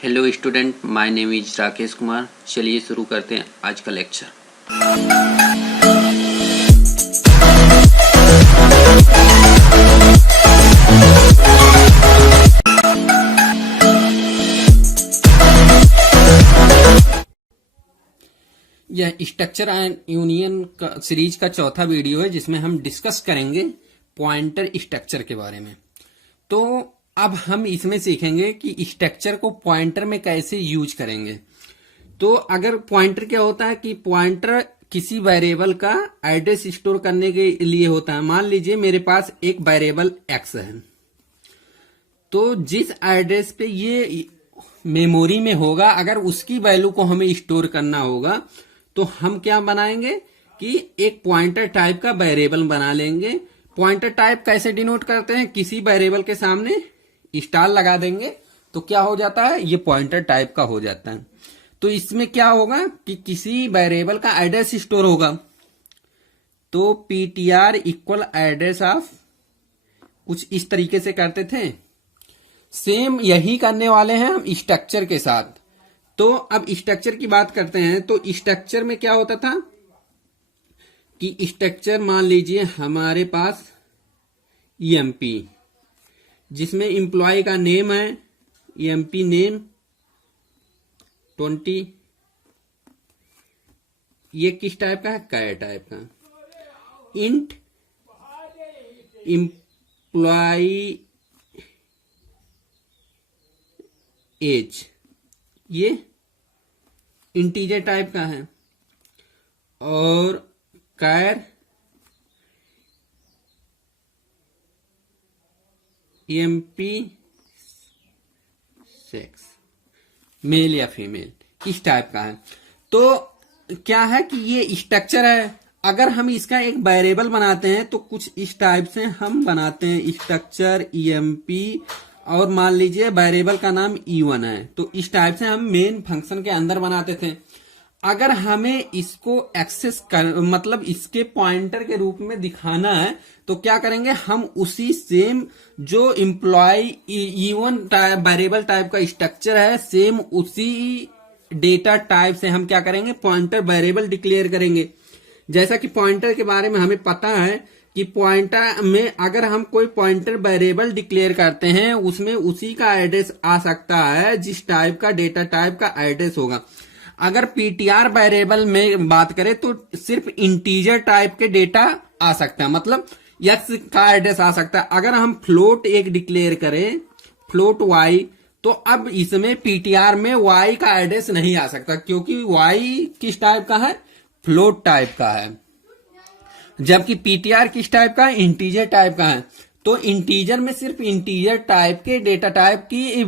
Hello student, my name is Rakesh Kumar. चलिए शुरू करते हैं आज का लेक्चर। यह स्ट्रक्चर एंड यूनियन का सीरीज का चौथा वीडियो है जिसमें हम डिस्कस करेंगे पॉइंटर स्ट्रक्चर के बारे में। तो अब हम इसमें सीखेंगे कि स्ट्रक्चर को पॉइंटर में कैसे यूज करेंगे। तो अगर पॉइंटर क्या होता है कि पॉइंटर किसी वेरिएबल का एड्रेस स्टोर करने के लिए होता है। मान लीजिए मेरे पास एक वेरिएबल एक्स है, तो जिस एड्रेस पे ये मेमोरी में होगा, अगर उसकी वैल्यू को हमें स्टोर करना होगा तो हम क्या बनाएंगे कि एक पॉइंटर टाइप का वेरिएबल बना लेंगे। पॉइंटर टाइप कैसे डिनोट करते हैं, किसी वेरिएबल के सामने स्टार लगा देंगे तो क्या हो जाता है, ये पॉइंटर टाइप का हो जाता है। तो इसमें क्या होगा कि किसी वेरिएबल का एड्रेस स्टोर होगा, तो पीटीआर इक्वल एड्रेस ऑफ, कुछ इस तरीके से करते थे। सेम यही करने वाले हैं हम स्ट्रक्चर के साथ। तो अब स्ट्रक्चर की बात करते हैं। तो स्ट्रक्चर में क्या होता था कि स्ट्रक्चर, मान लीजिए हमारे पास ईएमपी, जिसमें एम्प्लॉय का नेम है ईएमपी नेम 20। ये किस टाइप का है, कैर टाइप का। इंट एम्प्लॉय एज, ये इंटीजर टाइप का है। और कैर एमपी सेक्स, मेल या फीमेल, इस टाइप का है। तो क्या है कि ये स्ट्रक्चर है। अगर हम इसका एक वेरिएबल बनाते हैं तो कुछ इस टाइप से हम बनाते हैं स्ट्रक्चर ईएमपी, और मान लीजिए वेरिएबल का नाम E1 है, तो इस टाइप से हम मेन फंक्शन के अंदर बनाते थे। अगर हमें इसको एक्सेस कर, मतलब इसके पॉइंटर के रूप में दिखाना है, तो क्या करेंगे, हम उसी सेम जो एम्प्लॉय E1 वेरिएबल टाइप का स्ट्रक्चर है, सेम उसी डेटा टाइप से हम क्या करेंगे, पॉइंटर वेरिएबल डिक्लेयर करेंगे। जैसा कि पॉइंटर के बारे में हमें पता है कि पॉइंटर में अगर हम कोई पॉइंटर वेरिएबल डिक्लेयर करते हैं, उसमें उसी का एड्रेस आ सकता है जिस टाइप का डेटा टाइप का एड्रेस होगा। अगर पीटीआर वेरिएबल में बात करें तो सिर्फ इंटीजर टाइप के डेटा आ सकता है, मतलब एक्स का एड्रेस आ सकता है। अगर हम फ्लोट एक डिक्लेयर करें, फ्लोट वाई, तो अब इसमें पीटीआर में वाई का एड्रेस नहीं आ सकता, क्योंकि वाई किस टाइप का है, फ्लोट टाइप का है। जबकि पीटीआर किस टाइप का है, इंटीजर टाइप का है। तो इंटीजर में सिर्फ इंटीजर टाइप के डेटा टाइप की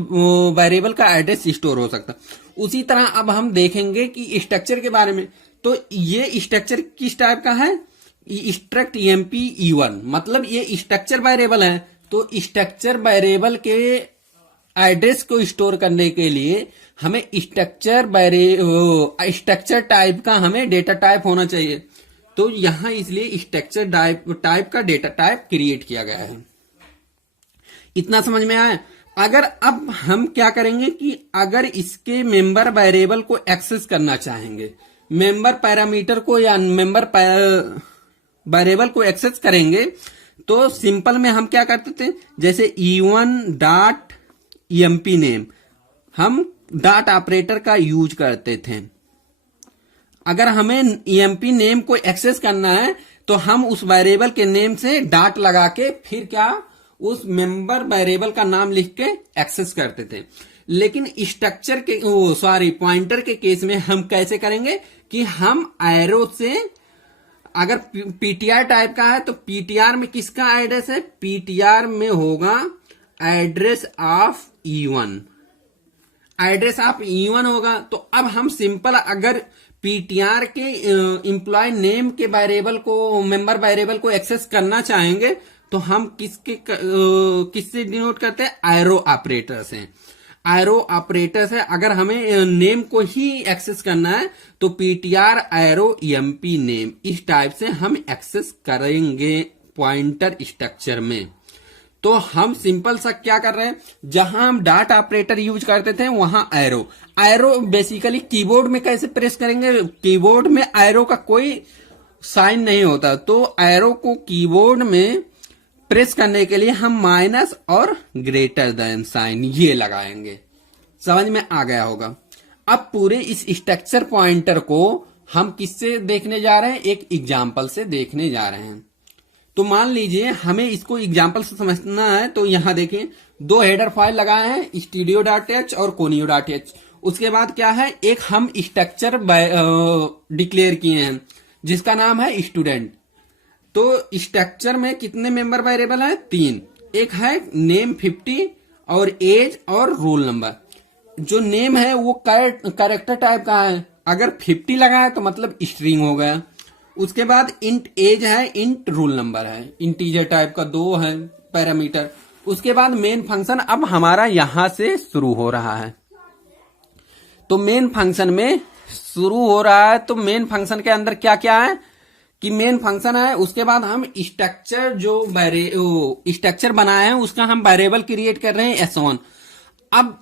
वेरिएबल का एड्रेस स्टोर हो सकता। उसी तरह अब हम देखेंगे कि स्ट्रक्चर के बारे में। तो ये स्ट्रक्चर किस टाइप का है, स्ट्रक्ट ईएमपी E1, मतलब ये स्ट्रक्चर वेरिएबल है। तो स्ट्रक्चर वेरिएबल के एड्रेस को स्टोर करने के लिए हमें स्ट्रक्चर टाइप का हमें डेटा टाइप होना चाहिए। तो यहां इसलिए स्ट्रक्चर टाइप का डेटा टाइप क्रिएट किया गया है। इतना समझ में आया। अगर अब हम क्या करेंगे कि अगर इसके मेंबर वेरिएबल को एक्सेस करना चाहेंगे, मेंबर पैरामीटर को या मेंबर वेरिएबल को एक्सेस करेंगे, तो सिंपल में हम क्या करते थे, जैसे E1 डॉट ईएमपी नेम, हम डॉट ऑपरेटर का यूज करते थे। अगर हमें ईएमपी नेम को एक्सेस करना है तो हम उस वेरिएबल के नेम से डॉट लगा के फिर क्या उस मेंबर वेरिएबल का नाम लिख के एक्सेस करते थे। लेकिन स्ट्रक्चर के पॉइंटर के केस में हम कैसे करेंगे कि हम एरो से, अगर पीटीआर टाइप का है तो पीटीआर में किसका एड्रेस है, पीटीआर में होगा address of E1, address of E1 होगा। तो अब हम सिंपल अगर पीटीआर के एम्प्लॉय नेम के वेरिएबल को, मेंबर वेरिएबल को एक्सेस करना चाहेंगे तो हम किससे डिनोट करते हैं, एरो ऑपरेटर से। एरो ऑपरेटर से अगर हमें नेम को ही एक्सेस करना है तो पीटीआर एरो ईएमपी नेम, इस टाइप से हम एक्सेस करेंगे पॉइंटर स्ट्रक्चर में। तो हम सिंपल सा क्या कर रहे हैं, जहां हम डॉट ऑपरेटर यूज करते थे वहां एरो बेसिकली कीबोर्ड में कैसे प्रेस करेंगे, कीबोर्ड में एरो का कोई साइन नहीं होता, तो एरो को कीबोर्ड में प्रेस करने के लिए हम माइनस और ग्रेटर देन साइन ये लगाएंगे। समझ में आ गया होगा। अब पूरे इस स्ट्रक्चर पॉइंटर को हम किससे देखने जा रहे हैं, एक एग्जाम्पल से देखने जा रहे हैं। तो मान लीजिए हमें इसको एग्जाम्पल से समझना है, तो यहां देखें 2 हेडर फाइल लगाए हैं, studio.h और conio.h। उसके बाद क्या है, एक हम स्ट्रक्चर डिक्लेयर किए हैं जिसका नाम है स्टूडेंट। तो स्ट्रक्चर में कितने मेंबर वेरिएबल है, 3। एक है नेम 50 और एज और रोल नंबर। जो नेम है वो कैरेक्टर टाइप का है, अगर 50 लगा है तो मतलब स्ट्रिंग हो गया। उसके बाद इंट एज है, इंट रोल नंबर है, इंटीजर टाइप का 2 है पैरामीटर। उसके बाद मेन फंक्शन अब हमारा यहां से शुरू हो रहा है। तो मेन फंक्शन में शुरू हो रहा है, तो मेन फंक्शन के अंदर क्या क्या है कि मेन फंक्शन है, उसके बाद हम स्ट्रक्चर जो स्ट्रक्चर बनाए हैं उसका हम वेरिएबल क्रिएट कर रहे हैं s1। अब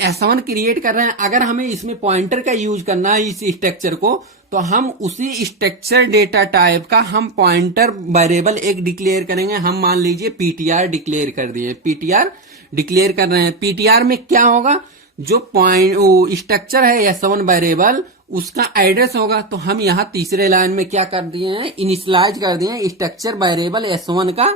s1 क्रिएट कर रहे हैं, अगर हमें इसमें पॉइंटर का यूज करना है इस स्ट्रक्चर को, तो हम उसी स्ट्रक्चर डेटा टाइप का हम पॉइंटर वेरिएबल एक डिक्लेयर करेंगे। हम मान लीजिए ptr डिक्लेयर कर दिए, ptr डिक्लेयर कर रहे हैं। ptr में क्या होगा, जो पॉइंट स्ट्रक्चर है s1 वेरिएबल उसका एड्रेस होगा। तो हम यहां तीसरे लाइन में क्या कर दिए हैं, इनिशियलाइज कर दिए हैं स्ट्रक्चर वेरिएबल s1 का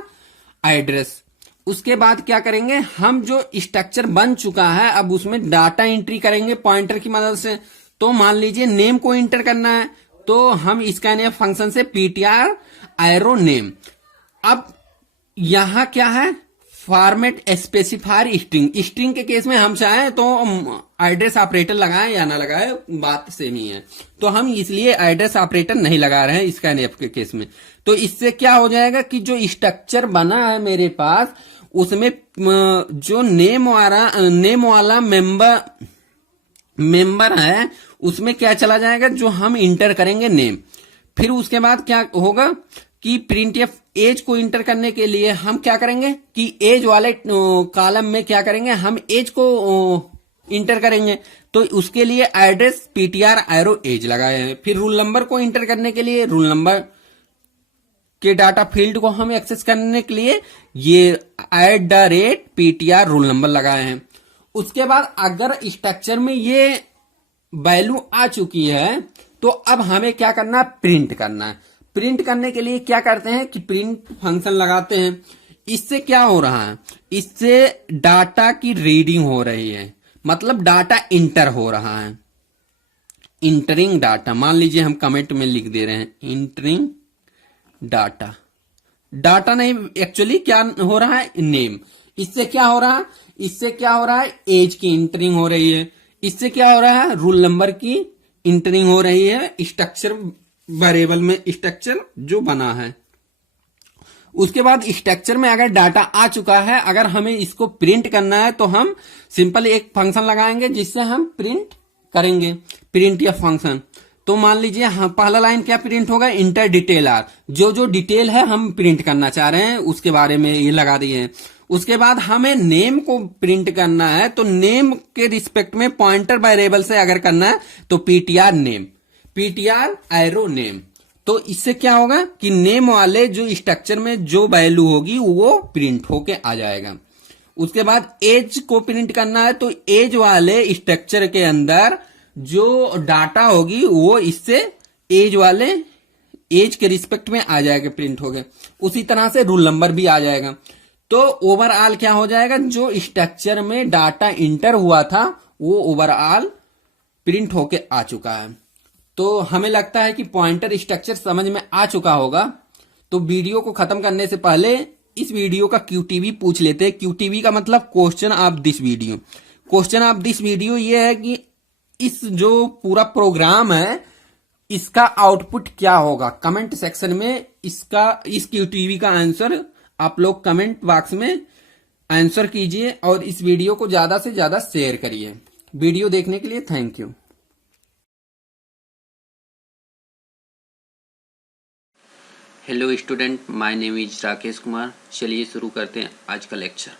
एड्रेस। उसके बाद क्या करेंगे, हम जो स्ट्रक्चर बन चुका है अब उसमें डाटा एंट्री करेंगे पॉइंटर की मदद से। तो मान लीजिए नेम को इंटर करना है, तो हम स्कैनफ फंक्शन से ptr एरो नेम। अब यहां क्या है, फॉर्मेट स्पेसिफायर स्ट्रिंग के केस में हम चाहें तो एड्रेस ऑपरेटर लगाएं या ना लगाएं, बात सेम ही है। तो हम इसलिए एड्रेस ऑपरेटर नहीं लगा रहे हैं स्कैनफ के केस में। तो इससे क्या हो जाएगा कि जो स्ट्रक्चर बना है मेरे पास उसमें जो नेम वाला मेंबर है उसमें क्या चला जाएगा, जो हम इंटर करेंगे नेम। फिर उसके बाद क्या होगा कि प्रिंटफ एज को इंटर करने के लिए हम क्या करेंगे कि एज वाले कॉलम में क्या करेंगे, हम एज को इंटर करेंगे। तो उसके लिए एड्रेस ptr एरो एज लगाए हैं। फिर रूल नंबर को इंटर करने के लिए रूल नंबर के डाटा फील्ड को हम एक्सेस करने के लिए ये @ptr रोल नंबर लगाए हैं। उसके बाद अगर स्ट्रक्चर में ये वैल्यू आ चुकी है तो अब हमें क्या करना है, प्रिंट करना है। प्रिंट करने के लिए क्या करते हैं कि प्रिंट फंक्शन लगाते हैं। इससे क्या हो रहा है, इससे डाटा की रीडिंग हो रही है, मतलब डाटा इंटर हो रहा है। इंटरिंग डाटा, मान लीजिए हम कमेंट में लिख दे रहे हैं इंटरिंग डाटा नहीं, एक्चुअली क्या हो रहा है, नेम। इससे क्या हो रहा है, इससे क्या हो रहा है, एज की इंटरिंग हो रही है। इससे क्या हो रहा है, रूल नंबर की इंटरिंग हो रही है स्ट्रक्चर वेरिएबल में, स्ट्रक्चर जो बना है। उसके बाद स्ट्रक्चर में अगर डाटा आ चुका है, अगर हमें इसको प्रिंट करना है तो हम सिंपल एक फंक्शन लगाएंगे जिससे हम प्रिंट करेंगे, प्रिंट या फंक्शन। तो मान लीजिए हाँ, पहला लाइन क्या प्रिंट होगा, इंटर डिटेल आर, जो डिटेल है हम प्रिंट करना चाह रहे हैं उसके बारे में ये लगा दिए हैं। उसके बाद हमें नेम को प्रिंट करना है, तो नेम के रिस्पेक्ट में पॉइंटर वेरिएबल से अगर करना है तो ptr name, ptr arrow name. तो इससे क्या होगा कि नेम वाले जो स्ट्रक्चर में जो वैल्यू होगी वो प्रिंट होके आ जाएगा। उसके बाद एज को प्रिंट करना है, तो एज वाले स्ट्रक्चर के अंदर जो डाटा होगी वो इससे एज के रिस्पेक्ट में आ जाएगा, प्रिंट हो गया। उसी तरह से रूल नंबर भी आ जाएगा। तो ओवरऑल क्या हो जाएगा, जो स्ट्रक्चर में डाटा इंटर हुआ था वो ओवरऑल प्रिंट होके आ चुका है। तो हमें लगता है कि पॉइंटर स्ट्रक्चर समझ में आ चुका होगा। तो वीडियो को खत्म करने से पहले इस वीडियो का QTV पूछ लेते हैं। QTV का मतलब question of this video. Question of this video ये है कि इस जो पूरा प्रोग्राम है इसका आउटपुट क्या होगा। कमेंट सेक्शन में इस QTV का आंसर आप लोग कमेंट बॉक्स में आंसर कीजिए और इस वीडियो को ज्यादा से ज्यादा शेयर करिए। वीडियो देखने के लिए thank you. Hello student, my name is Rakesh Kumar. चलिए शुरू करते हैं आज का लेक्चर।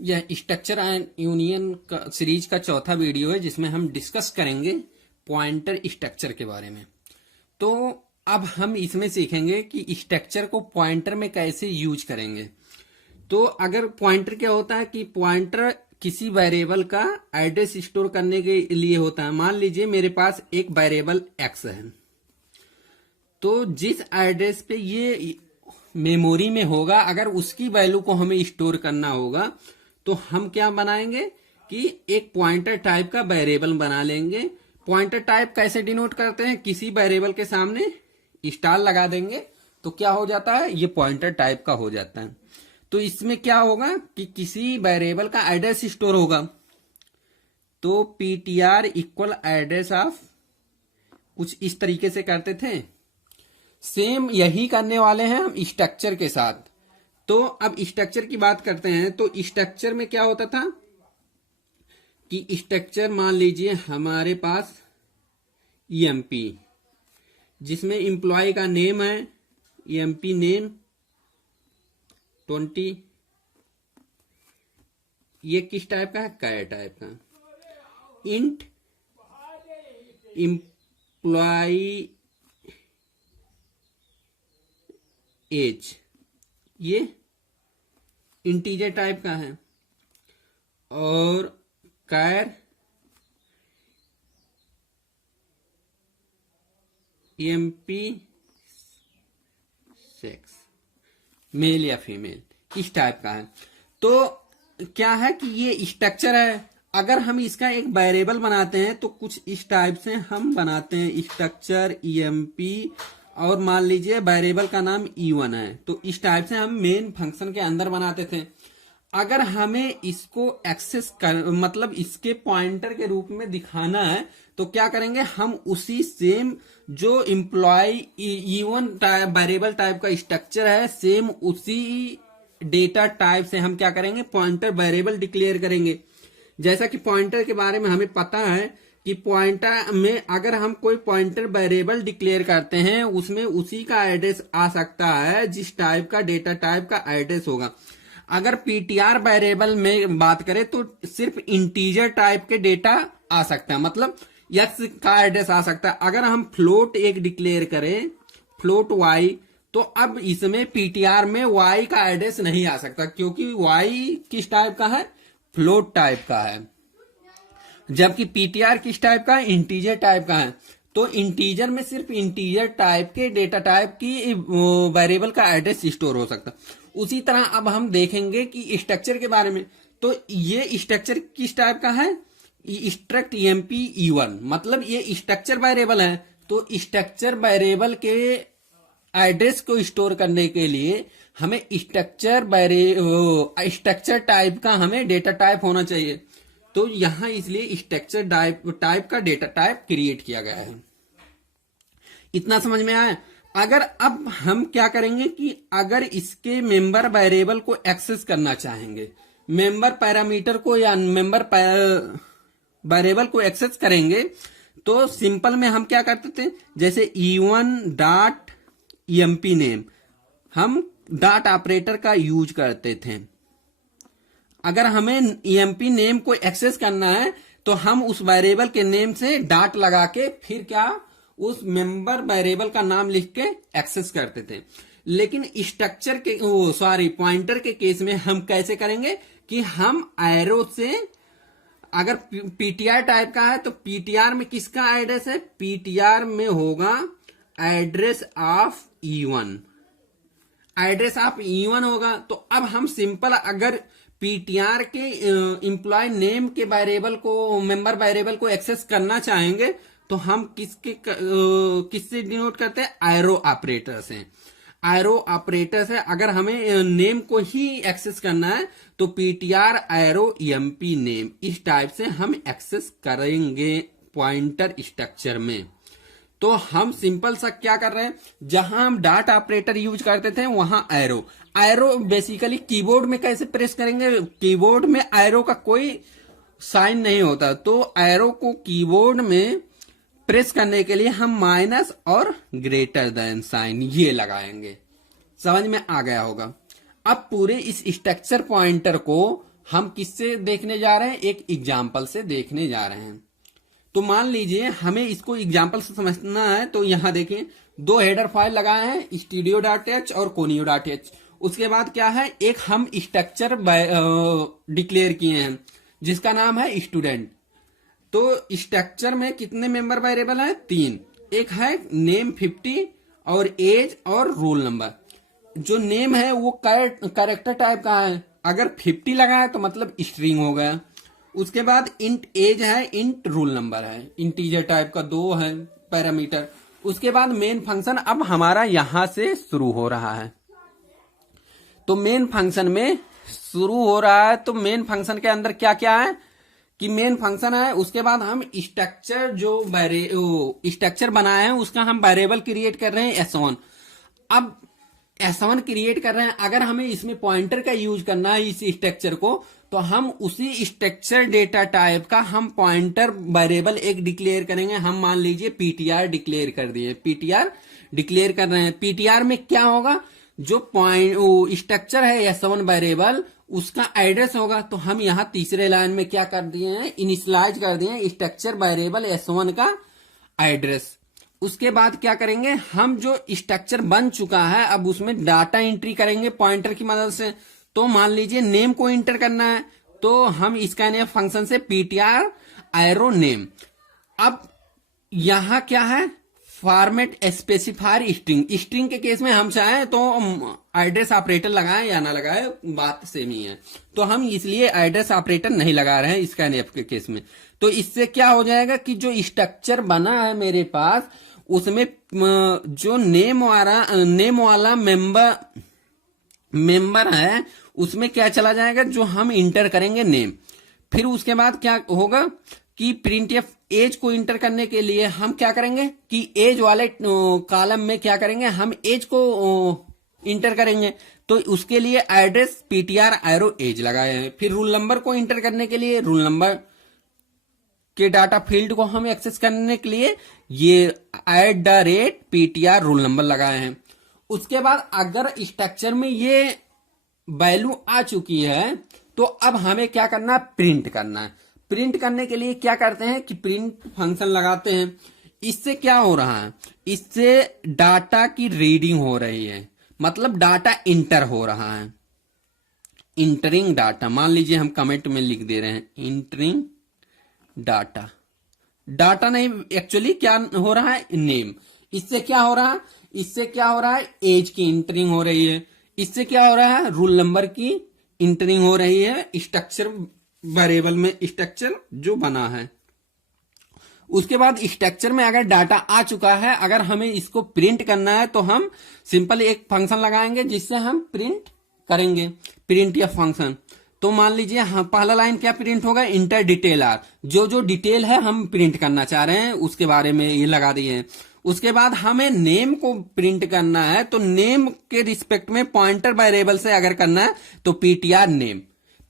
यह स्ट्रक्चर एंड यूनियन का सीरीज का चौथा वीडियो है जिसमें हम डिस्कस करेंगे पॉइंटर स्ट्रक्चर के बारे में। तो अब हम इसमें सीखेंगे कि स्ट्रक्चर को पॉइंटर में कैसे यूज करेंगे। तो अगर पॉइंटर क्या होता है कि पॉइंटर किसी वेरिएबल का एड्रेस स्टोर करने के लिए होता है। मान लीजिए मेरे पास एक वेरिएबल एक्स है, तो जिस एड्रेस पे ये मेमोरी में होगा, अगर उसकी वैल्यू को हमें स्टोर करना होगा तो हम क्या बनाएंगे कि एक पॉइंटर टाइप का वेरिएबल बना लेंगे। पॉइंटर टाइप कैसे डिनोट करते हैं, किसी वेरिएबल के सामने स्टार लगा देंगे तो क्या हो जाता है, ये पॉइंटर टाइप का हो जाता है। तो इसमें क्या होगा कि किसी वेरिएबल का एड्रेस स्टोर होगा, तो पीटीआर इक्वल एड्रेस ऑफ, कुछ इस तरीके से करते थे। सेम यही करने वाले हैं हम स्ट्रक्चर के साथ। तो अब स्ट्रक्चर की बात करते हैं। तो स्ट्रक्चर में क्या होता था कि स्ट्रक्चर, मान लीजिए हमारे पास ईएमपी, जिसमें एम्प्लॉय का नेम है ईएमपी नेम 20। ये किस टाइप का है, कैर टाइप का। इंट एम्प्लॉय एज, ये इंटीजर टाइप का है। और कैर एमपी सेक्स, मेल या फीमेल, इस टाइप का है। तो क्या है कि ये स्ट्रक्चर है। अगर हम इसका एक वेरिएबल बनाते हैं तो कुछ इस टाइप से हम बनाते हैं स्ट्रक्चर ईएमपी, और मान लीजिए वेरिएबल का नाम E1 है, तो इस टाइप से हम मेन फंक्शन के अंदर बनाते थे। अगर हमें इसको एक्सेस कर, मतलब इसके पॉइंटर के रूप में दिखाना है, तो क्या करेंगे, हम उसी सेम जो एम्प्लॉय E1 वेरिएबल टाइप का स्ट्रक्चर है, सेम उसी डेटा टाइप से हम क्या करेंगे, पॉइंटर वेरिएबल डिक्लेयर करेंगे। जैसा कि पॉइंटर के बारे में हमें पता है कि पॉइंटर में अगर हम कोई पॉइंटर वेरिएबल डिक्लेयर करते हैं, उसमें उसी का एड्रेस आ सकता है जिस टाइप का डेटा टाइप का एड्रेस होगा। अगर पीटीआर वेरिएबल में बात करें तो सिर्फ इंटीजर टाइप के डेटा आ सकता है, मतलब एक्स का एड्रेस आ सकता है। अगर हम फ्लोट एक डिक्लेयर करें, फ्लोट वाई, तो अब इसमें पीटीआर में वाई का एड्रेस नहीं आ सकता, क्योंकि वाई किस टाइप का है, फ्लोट टाइप का है। जबकि पीटीआर किस टाइप का है, इंटीजर टाइप का है। तो इंटीजर में सिर्फ इंटीजर टाइप के डेटा टाइप की वेरिएबल का एड्रेस स्टोर हो सकता। उसी तरह अब हम देखेंगे कि स्ट्रक्चर के बारे में। तो ये स्ट्रक्चर किस टाइप का है, स्ट्रक्ट ईएमपी E1, मतलब ये स्ट्रक्चर वेरिएबल है। तो स्ट्रक्चर वेरिएबल के एड्रेस को स्टोर करने के लिए हमें स्ट्रक्चर टाइप का हमें डेटा टाइप होना चाहिए। तो यहां इसलिए स्ट्रक्चर टाइप का डेटा टाइप क्रिएट किया गया है। इतना समझ में आया। अगर अब हम क्या करेंगे कि अगर इसके मेंबर वेरिएबल को एक्सेस करना चाहेंगे, मेंबर पैरामीटर को या मेंबर वेरिएबल को एक्सेस करेंगे, तो सिंपल में हम क्या करते थे, जैसे E1 डॉट ईएमपी नेम, हम डॉट ऑपरेटर का यूज करते थे। अगर हमें ईएमपी नेम को एक्सेस करना है तो हम उस वेरिएबल के नेम से डॉट लगा के फिर क्या उस मेंबर वेरिएबल का नाम लिख के एक्सेस करते थे। लेकिन स्ट्रक्चर के पॉइंटर के केस में हम कैसे करेंगे कि हम एरो से, अगर पीटीआर टाइप का है तो पीटीआर में किसका एड्रेस है, पीटीआर में होगा address of E1, address of E1 होगा। तो अब हम सिंपल अगर पीटीआर के एम्प्लॉय नेम के वेरिएबल को, मेंबर वेरिएबल को एक्सेस करना चाहेंगे तो हम किससे डिनोट करते हैं, एरो ऑपरेटर से। एरो ऑपरेटर से अगर हमें नेम को ही एक्सेस करना है तो पीटीआर एरो ईएमपी नेम, इस टाइप से हम एक्सेस करेंगे पॉइंटर स्ट्रक्चर में। तो हम सिंपल सा क्या कर रहे हैं, जहां हम डॉट ऑपरेटर यूज करते थे वहां एरो बेसिकली कीबोर्ड में कैसे प्रेस करेंगे, कीबोर्ड में एरो का कोई साइन नहीं होता, तो एरो को कीबोर्ड में प्रेस करने के लिए हम माइनस और ग्रेटर देन साइन ये लगाएंगे। समझ में आ गया होगा। अब पूरे इस स्ट्रक्चर पॉइंटर को हम किससे देखने जा रहे हैं, एक एग्जाम्पल से देखने जा रहे हैं। तो मान लीजिए हमें इसको एग्जाम्पल से समझना है, तो यहां देखें 2 हेडर फाइल लगाए हैं, studio.h और conio.h। उसके बाद क्या है, एक हम स्ट्रक्चर डिक्लेयर किए हैं जिसका नाम है स्टूडेंट। तो स्ट्रक्चर में कितने मेंबर वेरिएबल है, 3। एक है नेम 50 और एज और रोल नंबर। जो नेम है वो कैरेक्टर टाइप का है, अगर 50 लगा है तो मतलब स्ट्रिंग हो गया। उसके बाद इंट एज है, इंट रोल नंबर है, इंटीजर टाइप का 2 है पैरामीटर। उसके बाद मेन फंक्शन अब हमारा यहां से शुरू हो रहा है। तो मेन फंक्शन में शुरू हो रहा है, तो मेन फंक्शन के अंदर क्या क्या है कि मेन फंक्शन है, उसके बाद हम स्ट्रक्चर जो स्ट्रक्चर बनाए हैं उसका हम वेरिएबल क्रिएट कर रहे हैं s1। अब s1 क्रिएट कर रहे हैं, अगर हमें इसमें पॉइंटर का यूज करना है इस स्ट्रक्चर को, तो हम उसी स्ट्रक्चर डेटा टाइप का हम पॉइंटर वेरिएबल एक डिक्लेयर करेंगे। हम मान लीजिए ptr डिक्लेयर कर दिए, ptr डिक्लेयर कर रहे हैं। ptr में क्या होगा, जो पॉइंट स्ट्रक्चर है s1 वेरिएबल उसका एड्रेस होगा। तो हम यहां तीसरे लाइन में क्या कर दिए हैं, इनिशियलाइज कर दिए हैं स्ट्रक्चर वेरिएबल s1 का एड्रेस। उसके बाद क्या करेंगे, हम जो स्ट्रक्चर बन चुका है अब उसमें डाटा एंट्री करेंगे पॉइंटर की मदद से। तो मान लीजिए नेम को इंटर करना है, तो हम इसका नेम फंक्शन से ptr एरो नेम। अब यहां क्या है, फॉर्मेट स्पेसिफायर स्ट्रिंग। स्ट्रिंग के केस में हम चाहें तो एड्रेस ऑपरेटर लगाएं या ना लगाएं, बात सेम ही है। तो हम इसलिए एड्रेस ऑपरेटर नहीं लगा रहे हैं स्कैनएफ के केस में। तो इससे क्या हो जाएगा कि जो स्ट्रक्चर बना है मेरे पास उसमें जो नेम वाला मेंबर है उसमें क्या चला जाएगा, जो हम इंटर करेंगे नेम। फिर उसके बाद क्या होगा कि प्रिंटएफ एज को इंटर करने के लिए हम क्या करेंगे कि एज वाले कॉलम में क्या करेंगे, हम एज को इंटर करेंगे। तो उसके लिए एड्रेस ptr एरो एज लगाए हैं। फिर रूल नंबर को इंटर करने के लिए रूल नंबर के डाटा फील्ड को हम एक्सेस करने के लिए ये @ptr रूल नंबर लगाए हैं। उसके बाद अगर स्ट्रक्चर में ये वैल्यू आ चुकी है तो अब हमें क्या करना है, प्रिंट करना है। प्रिंट करने के लिए क्या करते हैं कि प्रिंट फंक्शन लगाते हैं। इससे क्या हो रहा है, इससे डाटा की रीडिंग हो रही है, मतलब डाटा इंटर हो रहा है। इंटरिंग डाटा, मान लीजिए हम कमेंट में लिख दे रहे हैं इंटरिंग डाटा। डाटा नहीं, एक्चुअली क्या हो रहा है, नेम। इससे क्या हो रहा है, इससे क्या हो रहा है, एज की इंटरिंग हो रही है। इससे क्या हो रहा है, रूल नंबर की इंटरिंग हो रही है स्ट्रक्चर वेरिएबल में, स्ट्रक्चर जो बना है। उसके बाद स्ट्रक्चर में अगर डाटा आ चुका है, अगर हमें इसको प्रिंट करना है तो हम सिंपल एक फंक्शन लगाएंगे जिससे हम प्रिंट करेंगे, प्रिंट या फंक्शन। तो मान लीजिए हाँ, पहला लाइन क्या प्रिंट होगा, इंटर डिटेल आर, जो डिटेल है हम प्रिंट करना चाह रहे हैं उसके बारे में ये लगा दिए हैं। उसके बाद हमें नेम को प्रिंट करना है, तो नेम के रिस्पेक्ट में पॉइंटर वेरिएबल से अगर करना है तो ptr name,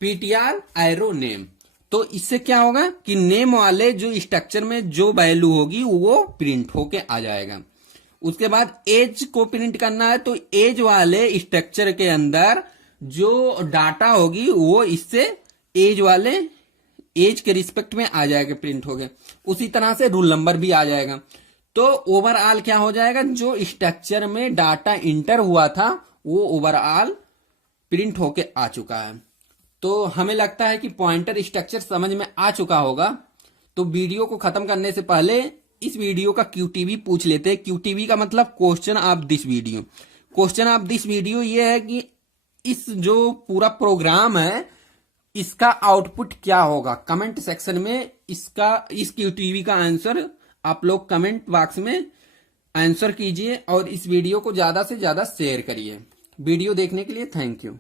ptr arrow name. तो इससे क्या होगा कि नेम वाले जो स्ट्रक्चर में जो वैल्यू होगी वो प्रिंट होके आ जाएगा। उसके बाद एज को प्रिंट करना है, तो एज वाले स्ट्रक्चर के अंदर जो डाटा होगी वो इससे एज के रिस्पेक्ट में आ जाएगा, प्रिंट हो गया। उसी तरह से रूल नंबर भी आ जाएगा। तो ओवरऑल क्या हो जाएगा, जो स्ट्रक्चर में डाटा इंटर हुआ था वो ओवरऑल प्रिंट होके आ चुका है। तो हमें लगता है कि पॉइंटर स्ट्रक्चर समझ में आ चुका होगा। तो वीडियो को खत्म करने से पहले इस वीडियो का QTV पूछ लेते हैं। QTV का मतलब question of this video. Question of this video ये है कि इस जो पूरा प्रोग्राम है इसका आउटपुट क्या होगा। कमेंट सेक्शन में इस QTV का आंसर आप लोग कमेंट बॉक्स में आंसर कीजिए और इस वीडियो को ज्यादा से ज्यादा शेयर करिए। वीडियो देखने के लिए थैंक यू।